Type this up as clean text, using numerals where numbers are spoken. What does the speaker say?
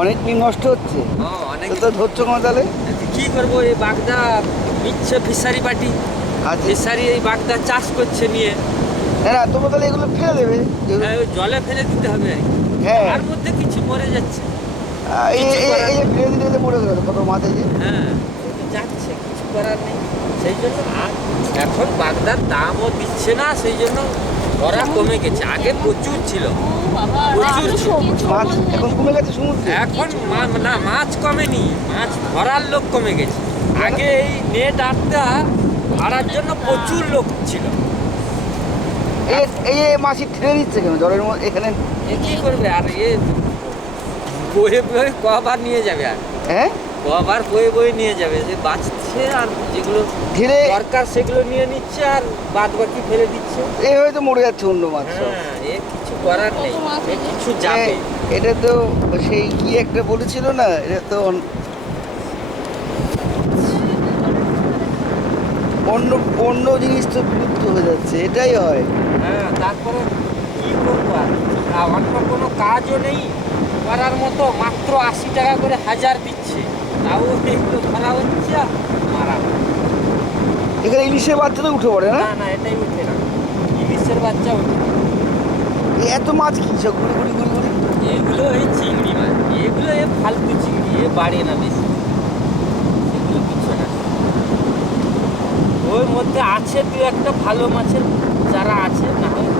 অনেক মিন নষ্ট হচ্ছে। অনেক। তো ধরছো কেন তাহলে? কি করবো, এই বাগদা নিচ্ছে ফিশারি পার্টি, আচ্ছা ফিশারি এই বাগদা চাষ করছে নিয়ে। না তোমরা তাহলে এগুলো ফেলে দেবে হ্যাঁ, ওই জলে ফেলে দিতে হবে আর কি। হ্যাঁ তার মধ্যে কিছু মরে যাচ্ছে। এই কিছু এই- করার এই যে ফেলে দিলে মরে গেল কত মাছ আছে। হ্যাঁ, এই তো যাচ্ছে, কিছু করার নেই। সেই জন্য এখন বাগদার দামও দিচ্ছে না, সেই জন্য ধরা কমে গেছে। আগে প্রচুর ছিল, প্রচুর ছিল। মাছ এখন কমে গেছে সমুদ্রে। এখন না, মাছ কমেনি, মাছ ধরার লোক কমে গেছে। আগে এই নেট আটটা ধরার জন্য প্রচুর লোক ছিল। এই এই এই মাছি ঠেলে দিচ্ছে কেন জলের মধ্যে এখানে? এ কি করবে আর, বয়ে বয়ে কবার নিয়ে যাবে আর, হ্যাঁ কবার বয়ে বয়ে নিয়ে যাবে, যে বাঁচছে আর যেগুলো ঠেলে দরকার সেগুলো নিয়ে নিচ্ছে আর বাদ বাকি ফেলে দিচ্ছে। এই হয়তো মরে যাচ্ছে অন্য মাছ সব। হ্যাঁ, এ কিছু করার নেই, এ কিছু যাবে। এটা তো সেই কি একটা বলেছিল না, এটা তো অন্য অন্য জিনিস তো বিলুপ্ত হয়ে যাচ্ছে, এটাই হয়। হ্যাঁ, তারপরে কি করবো আর, অন্য কোনো কাজও নেই করার মতো। মাত্র 80 টাকা করে হাজার দিচ্ছে, তাও এইগুলো ধরা হচ্ছে আর মারা হচ্ছে। এখানে ইলিশের বাচ্চা তো উঠে পড়ে না? না না, এটাই উঠে না, ইলিশের বাচ্চা উঠে না। এই এত মাছ কি সব ঘুরি ঘুরি ঘুরি ঘুরি। এগুলো এই চিংড়ি মাছ, এগুলো এ ফালতু চিংড়ি, এ বাড়ে না বেশি, এগুলো কিছু না। ওর মধ্যে আছে দু একটা ভালো মাছের যারা আছে, না হয়